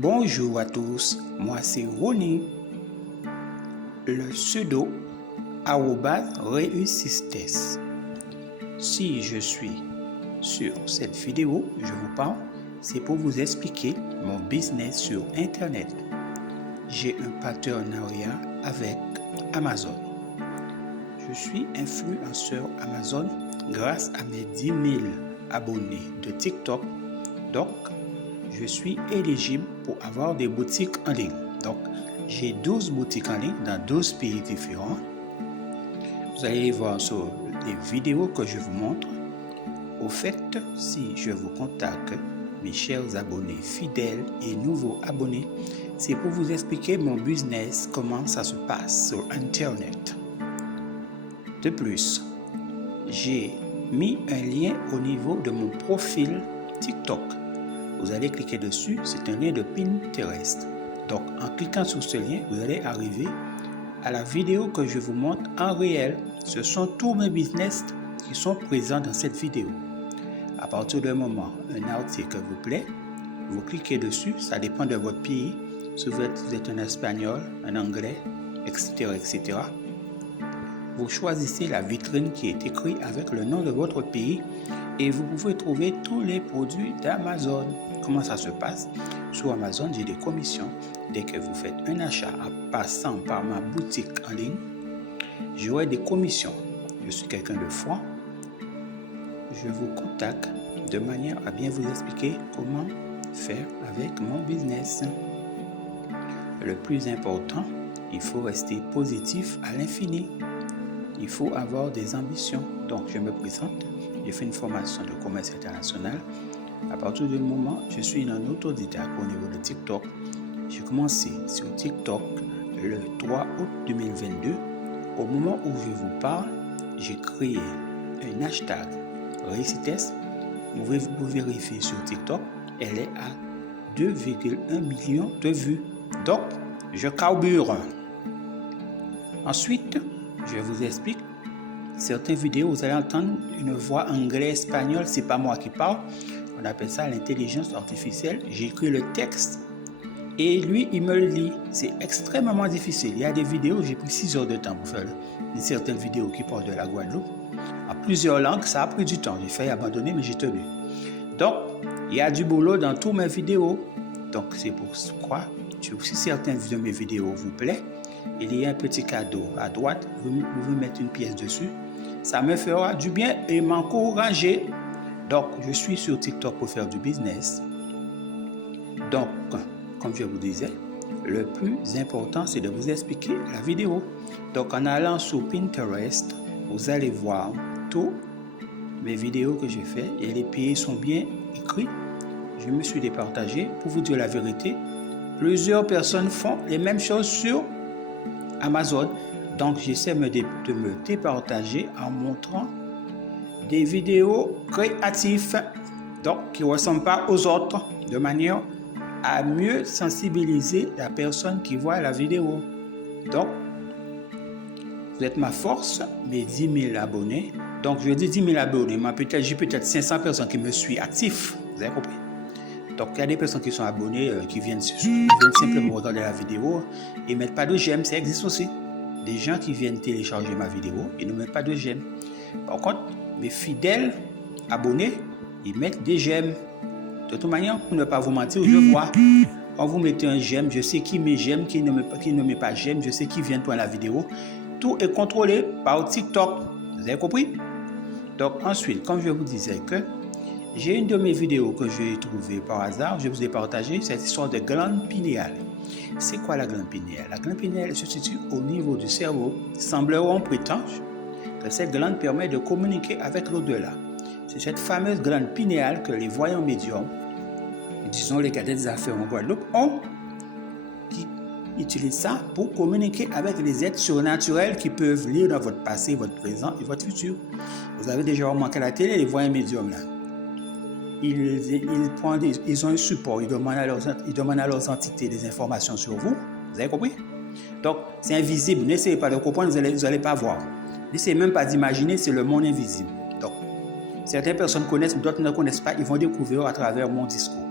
Bonjour à tous, moi c'est Ronnie, le pseudo @Reusistes. Si je suis sur cette vidéo, je vous parle, c'est pour vous expliquer mon business sur Internet. J'ai un partenariat avec Amazon. Je suis influenceur Amazon grâce à mes 10 000 abonnés de TikTok. Donc, je suis éligible pour avoir des boutiques en ligne. Donc, j'ai 12 boutiques en ligne dans 12 pays différents. Vous allez voir sur les vidéos que je vous montre. Au fait, si je vous contacte, mes chers abonnés fidèles et nouveaux abonnés, c'est pour vous expliquer mon business, comment ça se passe sur Internet. De plus, j'ai mis un lien au niveau de mon profil TikTok. Vous allez cliquer dessus, c'est un lien de Pinterest. Donc, en cliquant sur ce lien, vous allez arriver à la vidéo que je vous montre en réel. Ce sont tous mes business qui sont présents dans cette vidéo. À partir d'un moment, un article vous plaît, vous cliquez dessus, ça dépend de votre pays. Si vous êtes en espagnol, en anglais, etc., etc. Vous choisissez la vitrine qui est écrite avec le nom de votre pays et vous pouvez trouver tous les produits d'Amazon. Comment ça se passe? Sur Amazon, j'ai des commissions. Dès que vous faites un achat en passant par ma boutique en ligne, j'aurai des commissions. Je suis quelqu'un de franc. Je vous contacte de manière à bien vous expliquer comment faire avec mon business. Le plus important, il faut rester positif à l'infini. Il faut avoir des ambitions. Donc, je me présente. J'ai fait une formation de commerce international. À partir du moment où je suis un autodidacte au niveau de TikTok, j'ai commencé sur TikTok le 3 août 2022. Au moment où je vous parle, j'ai créé un hashtag Reusistes. Vous pouvez vérifier sur TikTok. Elle est à 2,1 millions de vues. Donc, je carbure. Ensuite, je vous explique. Certaines vidéos, vous allez entendre une voix anglaise-espagnole, c'est pas moi qui parle. On appelle ça l'intelligence artificielle. J'écris le texte et lui, il me le lit. C'est extrêmement difficile. Il y a des vidéos, j'ai pris 6 heures de temps pour faire une certaine vidéo qui parle de la Guadeloupe. En plusieurs langues, ça a pris du temps. J'ai failli abandonner, mais j'ai tenu. Donc, il y a du boulot dans toutes mes vidéos. Donc, c'est pour quoi, si certaines de mes vidéos vous plaisent, il y a un petit cadeau à droite. Vous pouvez mettre une pièce dessus. Ça me fera du bien et m'encourager. Donc, je suis sur TikTok pour faire du business. Donc, comme je vous disais, le plus important, c'est de vous expliquer la vidéo. Donc, en allant sur Pinterest, vous allez voir toutes mes vidéos que j'ai faites et les pays sont bien écrits. Je me suis départagé. Pour vous dire la vérité, plusieurs personnes font les mêmes choses sur Amazon. Donc, j'essaie de me départager en montrant des vidéos créatives, donc qui ne ressemblent pas aux autres, de manière à mieux sensibiliser la personne qui voit la vidéo. Donc, vous êtes ma force, mes 10 000 abonnés. Donc, je dis 10 000 abonnés, mais j'ai peut-être 500 personnes qui me suivent actifs. Vous avez compris? Donc, il y a des personnes qui sont abonnées, qui viennent simplement regarder la vidéo et ne mettent pas de j'aime. Ça existe aussi. Des gens qui viennent télécharger ma vidéo et ne mettent pas de j'aime. Par contre, mes fidèles abonnés, ils mettent des j'aime. De toute manière, pour ne pas vous mentir, je vois. Quand vous mettez un j'aime, je sais qui met j'aime, qui ne met pas j'aime, je sais qui vient pour la vidéo. Tout est contrôlé par TikTok. Vous avez compris? Donc ensuite, comme je vous disais que j'ai une de mes vidéos que j'ai trouvée par hasard, je vous ai partagé cette histoire de glande pinéale. C'est quoi la glande pinéale? La glande pinéale se situe au niveau du cerveau. Semblerait-on prétend que cette glande permet de communiquer avec l'au-delà. C'est cette fameuse glande pinéale que les voyants médiums, disons les cadets des affaires en Guadeloupe, qui utilisent ça pour communiquer avec les êtres surnaturels qui peuvent lire dans votre passé, votre présent et votre futur. Vous avez déjà remarqué à la télé les voyants médiums là. Ils ont un support, ils demandent à leurs entités des informations sur vous. Vous avez compris? Donc, c'est invisible. N'essayez pas de comprendre, vous n'allez pas voir. N'essayez même pas d'imaginer, c'est le monde invisible. Donc, certaines personnes connaissent, d'autres ne connaissent pas, ils vont découvrir à travers mon discours.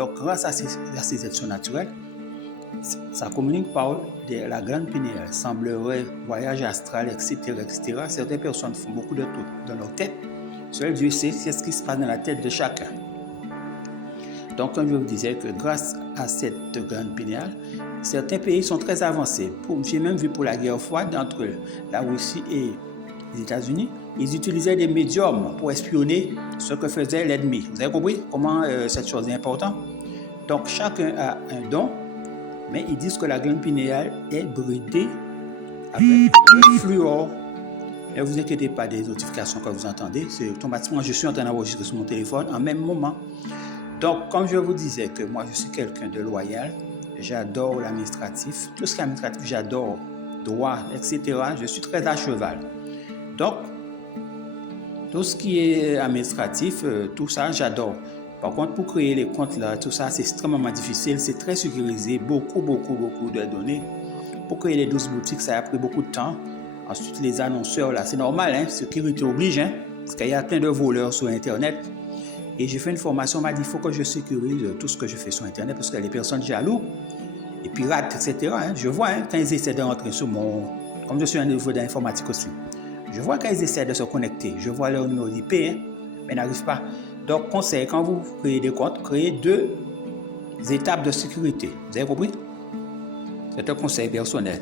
Donc, grâce à ces actions naturelles, ça communique par la glande pinéale. Semblerait voyage astral, etc., etc. Certaines personnes font beaucoup de trucs dans leur tête. Seul Dieu sait ce qui se passe dans la tête de chacun. Donc, comme je vous disais, que grâce à cette glande pinéale, certains pays sont très avancés. J'ai même vu pour la guerre froide entre la Russie et les États-Unis, ils utilisaient des médiums pour espionner ce que faisait l'ennemi. Vous avez compris comment cette chose est importante? Donc, chacun a un don, mais ils disent que la glande pinéale est bridée avec le fluor. Ne vous inquiétez pas des notifications que vous entendez. C'est automatiquement, je suis en train d'enregistrer sur mon téléphone en même moment. Donc, comme je vous disais que moi, je suis quelqu'un de loyal, j'adore l'administratif, tout ce qui est administratif, j'adore, droit, etc. Je suis très à cheval. Donc, tout ce qui est administratif, tout ça, j'adore. Par contre, pour créer les comptes, là, tout ça, c'est extrêmement difficile, c'est très sécurisé, beaucoup de données. Pour créer les 12 boutiques, ça a pris beaucoup de temps. Ensuite, les annonceurs, là, c'est normal, hein, sécurité oblige, hein, parce qu'il y a plein de voleurs sur Internet. Et j'ai fait une formation, on m'a dit, il faut que je sécurise tout ce que je fais sur Internet, parce qu'il y a des personnes jalouses, et pirates, etc. Hein. Je vois, hein, quand ils essaient de rentrer sur mon... Comme je suis un niveau d'informatique aussi, je vois quand ils essaient de se connecter, je vois leur numéro d'IP, hein, mais n'arrive pas. Donc, conseil, quand vous créez des comptes, créez 2 étapes de sécurité. Vous avez compris? C'est un conseil personnel.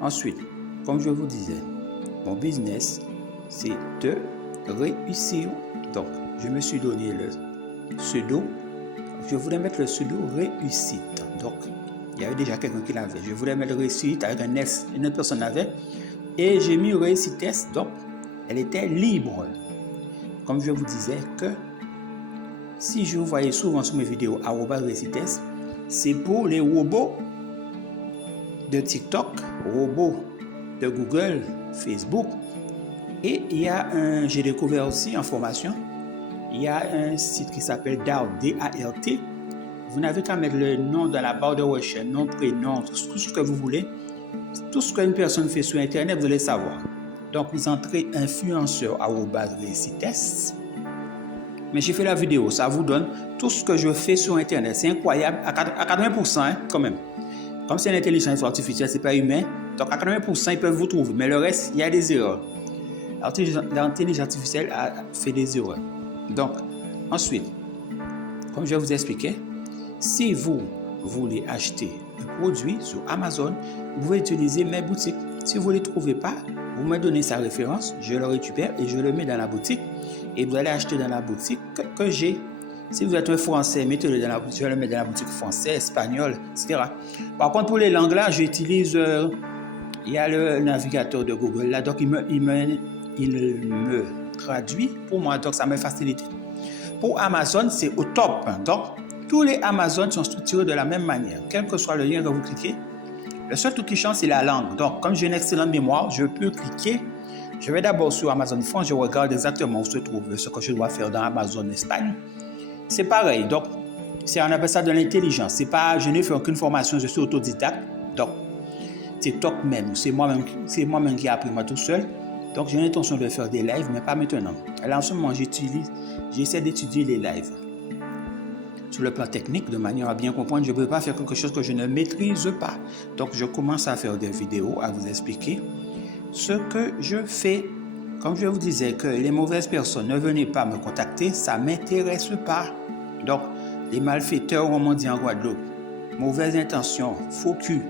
Ensuite, comme je vous disais, mon business, c'est de réussir. Donc, je me suis donné le pseudo. Je voulais mettre le pseudo réussite. Donc, il y avait déjà quelqu'un qui l'avait. Je voulais mettre réussite avec un S. Une autre personne l'avait. Et j'ai mis réussitesse. Donc, elle était libre. Comme je vous disais que si je vous voyais souvent sur mes vidéos @réussitesse, c'est pour les robots de TikTok, robots de Google, Facebook. Et j'ai découvert aussi en formation, il y a un site qui s'appelle Dart, D-A-R-T. Vous n'avez qu'à mettre le nom dans la barre de recherche, nom, prénom, tout ce que vous voulez. Tout ce qu'une personne fait sur Internet, vous allez savoir. Donc, vous entrez influenceur @réussitesse. Mais j'ai fait la vidéo, ça vous donne tout ce que je fais sur Internet. C'est incroyable, à 80%, hein, quand même. Comme c'est l'intelligence artificielle, c'est pas humain. Donc, à 80%, ils peuvent vous trouver. Mais le reste, il y a des erreurs. L'intelligence artificielle a fait des erreurs. Donc, ensuite, comme je vous expliquais, si vous voulez acheter un produit sur Amazon, vous pouvez utiliser mes boutiques. Si vous ne les trouvez pas, vous me donnez sa référence, je le récupère et je le mets dans la boutique. Et vous allez acheter dans la boutique que j'ai. Si vous êtes un Français, mettez-le dans la boutique, je vais le mettre dans la boutique français, espagnol, etc. Par contre, pour les langues là, j'utilise, il y a le navigateur de Google là, donc il me traduit pour moi, donc ça me facilite. Pour Amazon, c'est au top. Donc, tous les Amazon sont structurés de la même manière. Quel que soit le lien que vous cliquez, le seul truc qui change, c'est la langue. Donc, comme j'ai une excellente mémoire, je peux cliquer. Je vais d'abord sur Amazon France, je regarde exactement où se trouve ce que je dois faire dans Amazon Espagne. C'est pareil. Donc, on appelle ça de l'intelligence. C'est pas, je n'ai fait aucune formation, je suis autodidacte. Donc, TikTok même, c'est moi-même qui ai appris moi tout seul. Donc, j'ai l'intention de faire des lives, mais pas maintenant. Alors, en ce moment, j'essaie d'étudier les lives. Sur le plan technique, de manière à bien comprendre, je ne peux pas faire quelque chose que je ne maîtrise pas. Donc, je commence à faire des vidéos, à vous expliquer ce que je fais. Comme je vous disais que les mauvaises personnes, ne venez pas me contacter, ça ne m'intéresse pas. Donc, les malfaiteurs, on m'a dit en Guadeloupe, mauvaises intentions, faux cul,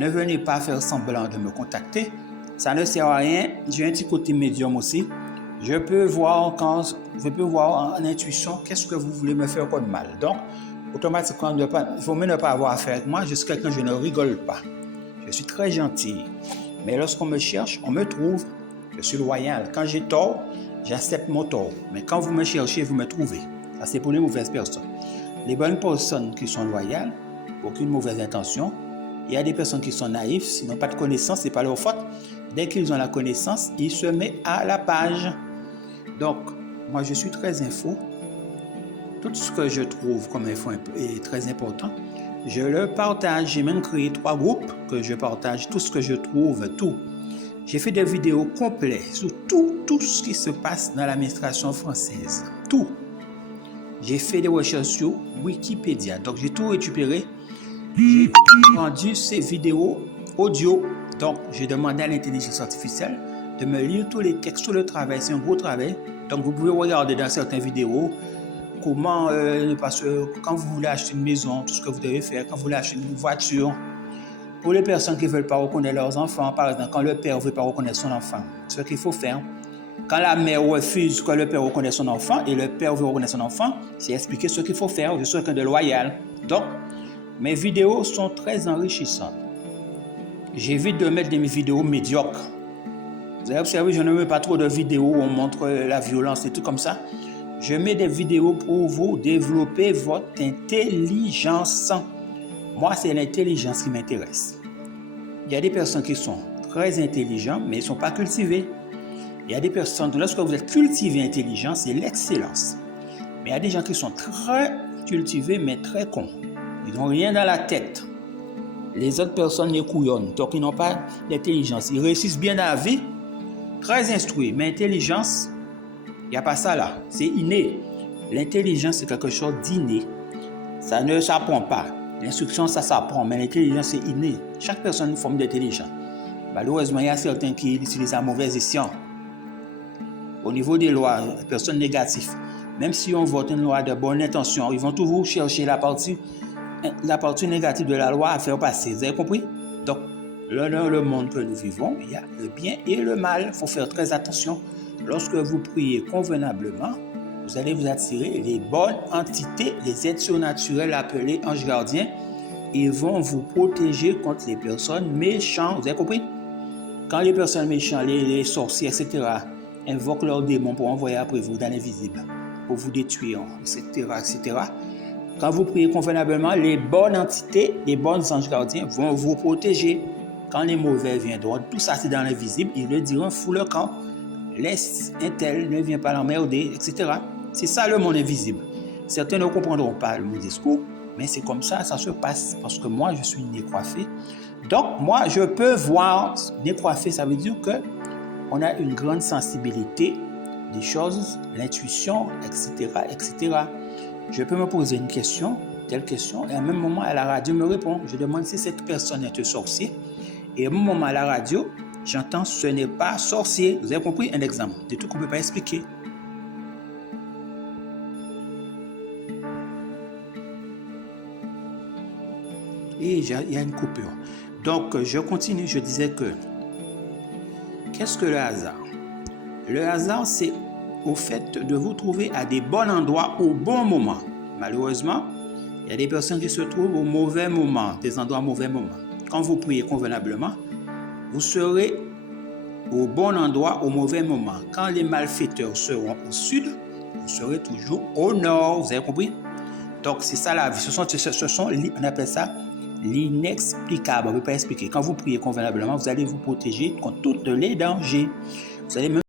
ne venez pas faire semblant de me contacter. Ça ne sert à rien. J'ai un petit côté médium aussi. Je peux voir en intuition qu'est-ce que vous voulez me faire comme mal. Donc, automatiquement, il faut même ne pas avoir affaire avec moi. Je suis quelqu'un, je ne rigole pas. Je suis très gentil. Mais lorsqu'on me cherche, on me trouve. Je suis loyal. Quand j'ai tort, j'accepte mon tort. Mais quand vous me cherchez, vous me trouvez. Ça, c'est pour les mauvaises personnes. Les bonnes personnes qui sont loyales, aucune mauvaise intention. Il y a des personnes qui sont naïves, s'ils n'ont pas de connaissance, ce n'est pas leur faute. Dès qu'ils ont la connaissance, ils se mettent à la page. Donc, moi, je suis très info. Tout ce que je trouve comme info est très important. Je le partage. J'ai même créé 3 groupes que je partage tout ce que je trouve, tout. J'ai fait des vidéos complètes sur tout ce qui se passe dans l'administration française. Tout. j'ai fait des recherches sur Wikipédia. Donc, j'ai tout récupéré. J'ai rendu ces vidéos audio. Donc, j'ai demandé à l'intelligence artificielle de me lire tous les textes sur le travail. C'est un gros travail. Donc, vous pouvez regarder dans certaines vidéos comment, parce que quand vous voulez acheter une maison, tout ce que vous devez faire, quand vous voulez acheter une voiture, pour les personnes qui ne veulent pas reconnaître leurs enfants, par exemple, quand le père ne veut pas reconnaître son enfant, ce qu'il faut faire. Quand la mère refuse que le père reconnaisse son enfant et le père veut reconnaître son enfant, c'est expliquer ce qu'il faut faire. Je suis quelqu'un de loyal. Donc, mes vidéos sont très enrichissantes. J'évite de mettre des vidéos médiocres. Vous avez observé, je ne mets pas trop de vidéos où on montre la violence et tout comme ça. Je mets des vidéos pour vous développer votre intelligence. Moi, c'est l'intelligence qui m'intéresse. Il y a des personnes qui sont très intelligentes, mais ils ne sont pas cultivées. Il y a des personnes, lorsque vous êtes cultivé intelligent, c'est l'excellence. Mais il y a des gens qui sont très cultivés, mais très cons. Ils n'ont rien dans la tête. Les autres personnes les couillonnent, donc ils n'ont pas d'intelligence. Ils réussissent bien dans la vie, très instruits, mais intelligence, il n'y a pas ça là. C'est inné. L'intelligence, c'est quelque chose d'inné. Ça ne s'apprend pas. L'instruction, ça s'apprend, mais l'intelligence, c'est inné. Chaque personne a une forme d'intelligence. Malheureusement, il y a certains qui utilisent la mauvaise escient. Au niveau des lois, personnes négatives, même si on vote une loi de bonne intention, ils vont toujours chercher la partie négative de la loi à faire passer. Vous avez compris? Donc, dans le monde que nous vivons, il y a le bien et le mal. Il faut faire très attention. Lorsque vous priez convenablement, vous allez vous attirer les bonnes entités, les êtres surnaturels appelés anges gardiens. Ils vont vous protéger contre les personnes méchantes. Vous avez compris? Quand les personnes méchantes, les sorciers, etc., invoquent leurs démons pour envoyer après vous dans l'invisible, pour vous détruire, etc., etc. Quand vous priez convenablement, les bonnes entités, les bons anges gardiens vont vous protéger. Quand les mauvais viendront, tout ça c'est dans l'invisible, ils le diront, fous le camp, laisse un tel, ne viens pas l'emmerder, etc. C'est ça le monde invisible. Certains ne comprendront pas mon discours, mais c'est comme ça se passe, parce que moi je suis né coiffé. Donc moi je peux voir, né coiffé, ça veut dire que on a une grande sensibilité des choses, l'intuition, etc., etc. Je peux me poser une question, telle question, et à un même moment, à la radio, me répond. Je demande si cette personne est un sorcier. Et à un moment, à la radio, j'entends ce n'est pas sorcier. Vous avez compris? Un exemple, des trucs qu'on ne peut pas expliquer. Et il y a une coupure. Donc, je continue. Je disais que qu'est-ce que le hasard? Le hasard, c'est au fait de vous trouver à des bons endroits au bon moment. Malheureusement, il y a des personnes qui se trouvent au mauvais moment, des endroits au mauvais moment. Quand vous priez convenablement, vous serez au bon endroit au mauvais moment. Quand les malfaiteurs seront au sud, vous serez toujours au nord. Vous avez compris? Donc, c'est ça la vie. On appelle ça l'inexplicable. On ne peut pas expliquer. Quand vous priez convenablement, vous allez vous protéger contre tous les dangers. Vous allez même